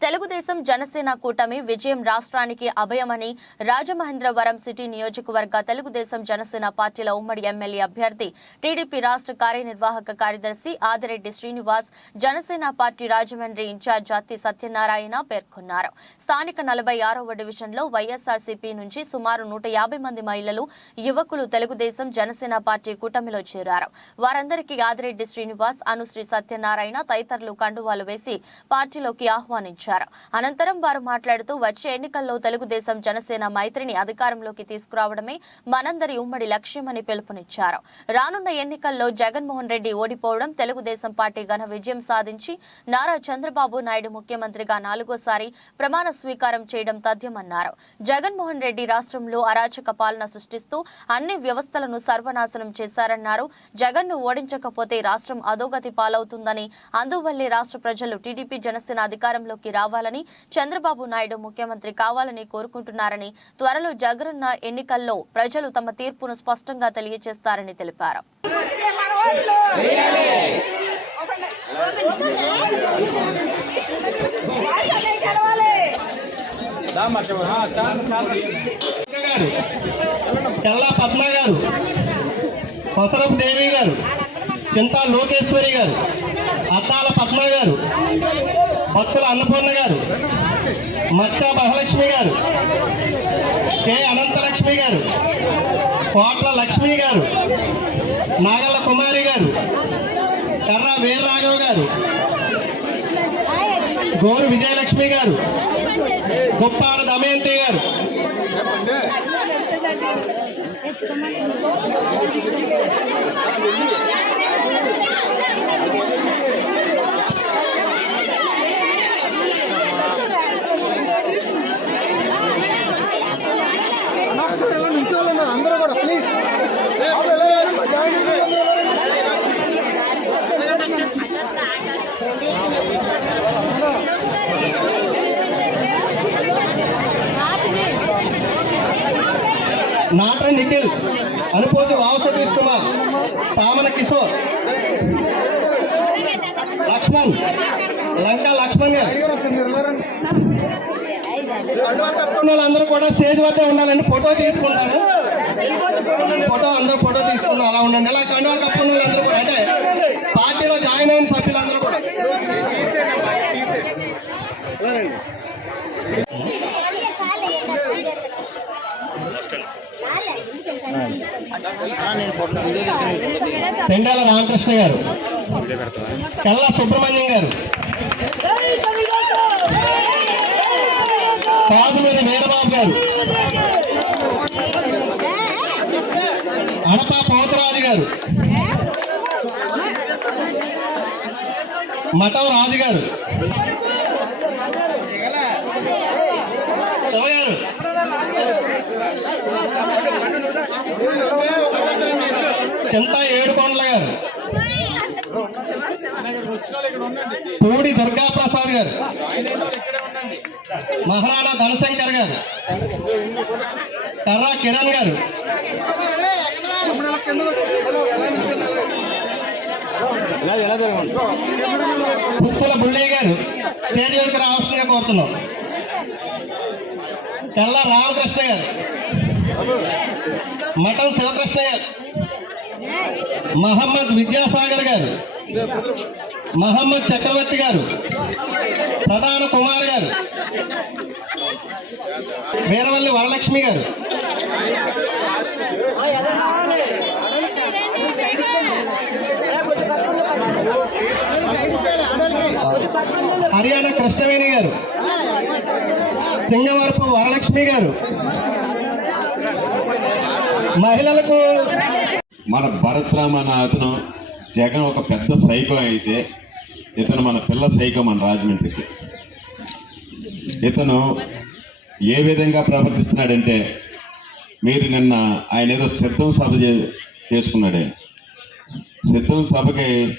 తెలుగుదేశం జనసేన కూటమి విజయం రాష్ట్రానికి అభయమని రాజమహేంద్రవరం సిటీ నియోజకవర్గ తెలుగుదేశం జనసేన పార్టీల ఉమ్మడి ఎమ్మెల్యే అభ్యర్థి టీడీపీ రాష్ట్ర కార్యనిర్వాహక కార్యదర్శి ఆదిరెడ్డి శ్రీనివాస్ జనసేన పార్టీ రాజమండ్రి ఇన్ఛార్జ్ అత్తి సత్యనారాయణ పేర్కొన్నారు. స్థానిక నలభై ఆరవ డివిజన్లో వైఎస్ఆర్సీపీ నుంచి సుమారు నూట యాభై మంది మహిళలు యువకులు తెలుగుదేశం జనసేన పార్టీ కూటమిలో చేరారు. వారందరికీ ఆదిరెడ్డి శ్రీనివాస్ అనుశ్రీ సత్యనారాయణ తదితరులు కండువాలు వేసి పార్టీలోకి ఆహ్వానించారు. అనంతరం వారు మాట్లాడుతూ వచ్చే ఎన్నికల్లో తెలుగుదేశం జనసేన మైత్రిని అధికారంలోకి తీసుకురావడమే మనందరి ఉమ్మడి లక్ష్యమని పిలుపునిచ్చారు. రానున్న ఎన్నికల్లో జగన్మోహన్ రెడ్డి ఓడిపోవడం తెలుగుదేశం పార్టీ ఘన విజయం సాధించి నారా చంద్రబాబు నాయుడు ముఖ్యమంత్రిగా నాలుగోసారి ప్రమాణ స్వీకారం చేయడం తథ్యమన్నారు. జగన్మోహన్ రెడ్డి రాష్ట్రంలో అరాచక పాలన సృష్టిస్తూ అన్ని వ్యవస్థలను సర్వనాశనం చేశారన్నారు. జగన్ను ఓడించకపోతే రాష్ట్రం అధోగతి పాలవుతుందని అందువల్లే రాష్ట్ర ప్రజలు టీడీపీ జనసేన అధికారంలోకి రావాలని చంద్రబాబు నాయుడు ముఖ్యమంత్రి కావాలని కోరుకుంటున్నారని త్వరలో జగనన్న ఎన్నికల్లో ప్రజలు తమ తీర్పును స్పష్టంగా తెలియజేస్తారని తెలిపారు. గెలవాలి పద్మ గారు కొసరపు దేవి గారు చింతా లోకేశ్వరి గారు అద్దాల పద్మ గారు భక్తుల అన్నపూర్ణ గారు మచ్చా మహాలక్ష్మి గారు కె అనంతలక్ష్మి గారు కోట్ల లక్ష్మి గారు నాగల్ల కుమారి గారు కర్ర వీరరాఘవ్ గారు గోరు విజయలక్ష్మి గారు గొప్పాడ దమయంతి గారు. అందరూ కూడా ప్లీజ్ నాట నిఖిల్ అనుపోతి వావ సతీష్ కుమార్ సామన కిషోర్ లక్ష్మణ్ లంకా లక్ష్మణ్ గారు. వాళ్ళందరూ కూడా స్టేజ్ వద్ద ఉండాలండి. ఫోటో తీసుకుంటారు ఫోటో అందరూ ఫోటో తీసుకున్నారు అలా ఉండండి. ఇలా కండువాలు కప్పుకున్న వాళ్ళందరూ కూడా అంటే పార్టీలో జాయిన్ అయిన సభ్యులందరూ కూడా. పెండాల రామకృష్ణ గారు. కల్లా సుబ్రహ్మణ్యం గారు. కాదుమూరి వీరబాబు గారు. అడప పోతరాజు గారు. మఠం రాజు గారు. శివ గారు. చింత ఏడుకొండల గారు. పూడి దుర్గా ప్రసాద్ గారు మహారాణా ధనశంకర్ గారు. కర్రా కిరణ్ గారు. పుప్పుల బుల్లయ్య గారు. స్టేజ్ మీదకి రావాల్సిందిగా కోరుతున్నాం. తెల్ల రామకృష్ణ గారు. మఠం శివకృష్ణ గారు. మహమ్మద్ విద్యాసాగర్ గారు మహమ్మద్ చక్రవర్తి గారు ప్రధాన కుమార్ గారు వీరవల్లి వరలక్ష్మి గారు. హర్యానా కృష్ణవేణి గారు సింగవరపు వరలక్ష్మి గారు. మహిళలకు మన భరత్ అతను జగన్ ఒక పెద్ద సైకో అయితే ఇతను మన పిల్ల సైకో మన రాజమండ్రికి. ఇతను ఏ విధంగా ప్రవర్తిస్తున్నాడంటే మీరు నిన్న ఆయన ఏదో సిద్ధం సభ చే- సిద్ధం సభకి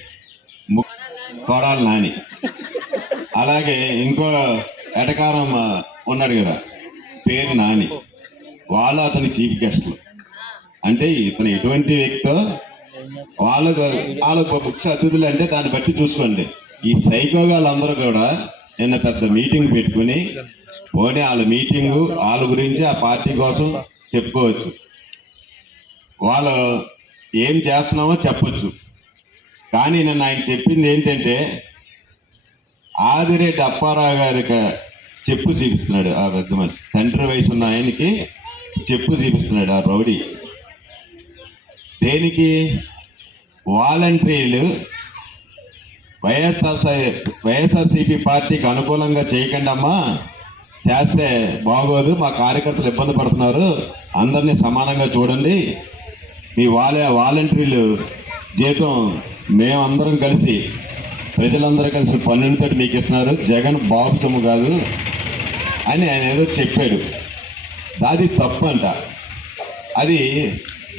ము- కొడాలి నాని. అలాగే ఇంకో ఎటకారం ఉన్నాడు కదా పేరు నాని. వాళ్ళు అతని చీఫ్ గెస్ట్లు. అంటే ఇతను ఎటువంటి వ్యక్తో? వాళ్ళకు వాళ్ళ ముఖ్య అతిథులు అంటే దాన్ని బట్టి చూసుకోండి. ఈ సైకో వాళ్ళందరూ కూడా నిన్న పెద్ద మీటింగ్ పెట్టుకుని పోనీ వాళ్ళ మీటింగు వాళ్ళ గురించి ఆ పార్టీ కోసం చెప్పుకోవచ్చు. వాళ్ళు ఏం చేస్తున్నామో చెప్పచ్చు. కానీ నిన్న ఆయన చెప్పింది ఏంటంటే ఆదిరెడ్డి అప్పారావు గారికి చెప్పు చూపిస్తున్నాడు ఆ పెద్ద మనిషి. తండ్రి వయసు ఉన్న ఆయనకి చెప్పు చూపిస్తున్నాడు ఆ రౌడీ. దేనికి? వాలంటీర్లు వైఎస్ఆర్ వైఎస్ఆర్సీపీ పార్టీకి అనుకూలంగా చేయకండి అమ్మా చేస్తే బాగోదు మా కార్యకర్తలు ఇబ్బంది పడుతున్నారు. అందరినీ సమానంగా చూడండి. మీ వాలే వాలంటీర్లు జీతం మేమందరం కలిసి ప్రజలందరూ కలిసి పన్నెండుతో మీకు ఇస్తున్నారు. జగన్ బాబు సొమ్ము కాదు అని ఆయన ఏదో చెప్పాడు. అది తప్పు అంట అది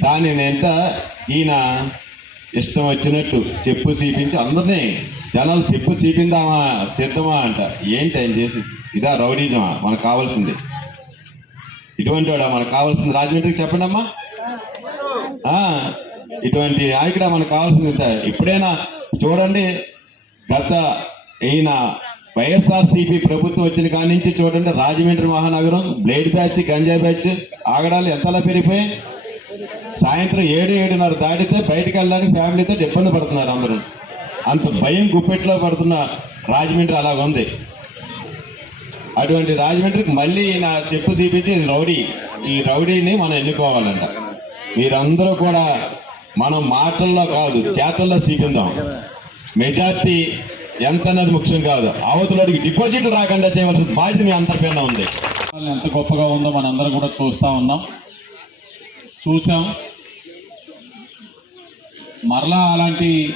దాని వెంట ఈయన ఇష్టం వచ్చినట్టు చెప్పు చీపించి అందరినీ జనాలు చెప్పు చీపిందామా సిద్ధమా అంట. ఏంటి ఆయన చేసి? ఇదా రౌడీజమా మనకు కావాల్సింది. ఇటువంటి వాడా మనకు కావాల్సింది? రాజమండ్రికి చెప్పండి అమ్మా ఇటువంటి నాయకుడా మనకు కావాల్సింది ఇప్పుడైనా చూడండి గత ఈయన వైఎస్ఆర్సీపీ ప్రభుత్వం వచ్చిన కాడి నుంచి చూడండి రాజమండ్రి మహానగరం బ్లేడ్ బ్యాచ్ గంజాయి బ్యాచ్ ఆగడాలు ఎంతలా పెరిగిపోయాయి? సాయంత్రం ఏడు ఏడున్నర దాటితే బయటకు వెళ్ళడానికి ఫ్యామిలీతో ఇబ్బంది పడుతున్నారు అందరూ. అంత భయం గుప్పెట్లో పడుతున్న రాజమండ్రి అలాగ ఉంది. అటువంటి రాజమండ్రికి మళ్ళీ నా చెప్పు చూపించి రౌడీ. ఈ రౌడీని మనం ఎన్నుకోవాలంట. మీరందరూ కూడా మనం మాటల్లో కాదు చేతల్లో చూపిందాం మెజార్టీ ఎంత అన్నది ముఖ్యం కాదు. అవతలడికి డిపాజిట్ రాకుండా చేయవలసిన బాధ్యత మీ అందరిపైన ఉంది. ఎంత గొప్పగా ఉందో మనందరం కూడా చూస్తూ ఉన్నాం. చూసాం మరలా అలాంటి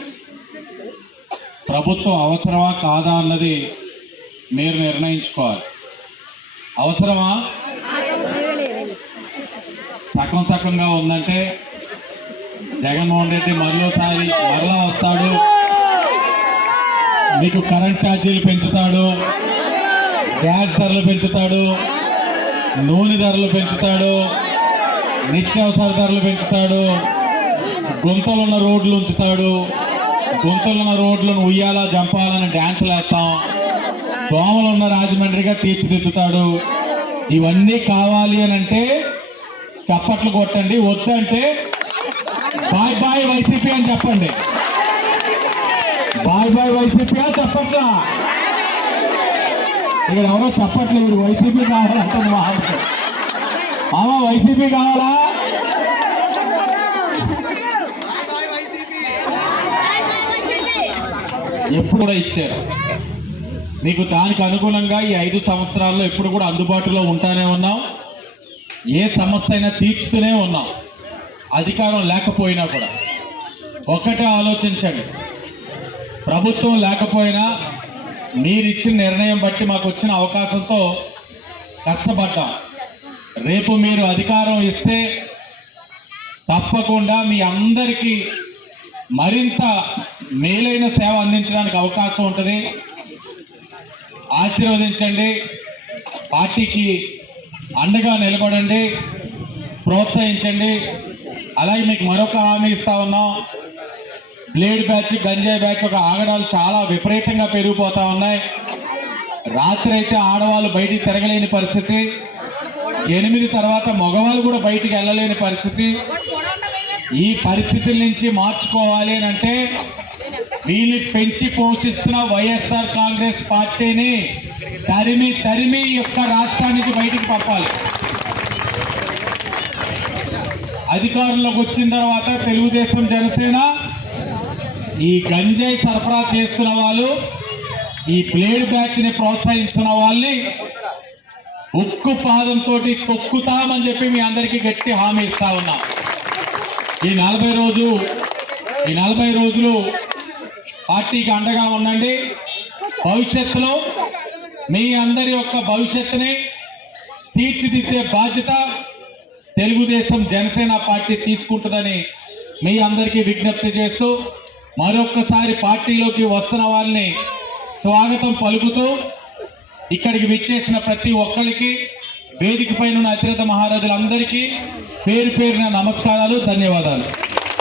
ప్రభుత్వం అవసరమా కాదా అన్నది మీరు నిర్ణయించుకోవాలి. అవసరమా? సగం సగంగా ఉందంటే జగన్మోహన్ రెడ్డి మరోసారి మరలా వస్తాడు. మీకు కరెంట్ ఛార్జీలు పెంచుతాడు. గ్యాస్ ధరలు పెంచుతాడు. నూనె ధరలు పెంచుతాడు. నిత్యావసర ధరలు పెంచుతాడు. గుంతలున్న రోడ్లు ఉంచుతాడు. గుంతలున్న రోడ్లను ఉయ్యాలా జంపాలని డ్యాన్సులు వేస్తాం. దోమలున్న రాజమండ్రిగా తీర్చిదిద్దుతాడు. ఇవన్నీ కావాలి అని అంటే చప్పట్లు కొట్టండి వద్దంటే బాయ్ బాయ్ వైసీపీ అని చెప్పండి. బాయ్ బాయ్ వైసీపీ చెప్పట్లా? ఇక్కడ ఎవరో చెప్పట్లేదు ఇప్పుడు వైసీపీ కావాలంటుంది మా వైసీపీ కావాలా? ఎప్పుడు కూడా ఇచ్చారు. మీకు దానికి అనుగుణంగా ఈ ఐదు సంవత్సరాల్లో ఎప్పుడు కూడా అందుబాటులో ఉంటానే ఉన్నాం. ఏ సమస్య అయినా తీర్చుతూనే ఉన్నాం. అధికారం లేకపోయినా కూడా. ఒక్కటే ఆలోచించండి. ప్రభుత్వం లేకపోయినా మీరిచ్చిన నిర్ణయం బట్టి మాకు వచ్చిన అవకాశంతో కష్టపడ్డాం. రేపు మీరు అధికారం ఇస్తే తప్పకుండా మీ అందరికీ మరింత మేలైన సేవ అందించడానికి అవకాశం ఉంటుంది. ఆశీర్వదించండి. పార్టీకి అండగా నిలబడండి. ప్రోత్సహించండి. అలాగే మీకు మరొక హామీ ఇస్తా ఉన్నాం. బ్లేడ్ బ్యాచ్ గంజాయి బ్యాచ్ ఒక ఆగడాలు చాలా విపరీతంగా పెరిగిపోతా ఉన్నాయి. రాత్రి అయితే ఆడవాళ్ళు బయటికి తిరగలేని పరిస్థితి. ఎనిమిది తర్వాత మగవాళ్ళు కూడా బయటికి వెళ్ళలేని పరిస్థితి. ఈ పరిస్థితుల నుంచి మార్చుకోవాలి అని అంటే వీళ్ళు పెంచి పోషిస్తున్న వైఎస్ఆర్ కాంగ్రెస్ పార్టీని తరిమి తరిమి యొక్క రాష్ట్రానికి బయటికి పంపాలి. అధికారంలోకి వచ్చిన తర్వాత తెలుగుదేశం జనసేన ఈ గంజాయి సరఫరా చేస్తున్న వాళ్ళు ఈ బ్లేడ్ బ్యాచ్ని ప్రోత్సహించిన వాళ్ళని ఉక్కు పాదంతో తొక్కుతామని చెప్పి మీ అందరికీ గట్టి హామీ ఇస్తా ఉన్నా. ఈ నలభై రోజు ఈ నలభై రోజులు పార్టీకి అండగా ఉండండి. భవిష్యత్తులో మీ అందరి యొక్క భవిష్యత్తుని తీర్చిదిద్దే బాధ్యత తెలుగుదేశం జనసేన పార్టీ తీసుకుంటుందని మీ అందరికీ విజ్ఞప్తి చేస్తూ మరొక్కసారి పార్టీలోకి వస్తున్న వారిని స్వాగతం పలుకుతూ ఇక్కడికి విచ్చేసిన ప్రతి ఒక్కరికి వేదిక పైన ఉన్న అతిరథ మహారాజులందరికీ పేరు పేరున నమస్కారాలు ధన్యవాదాలు.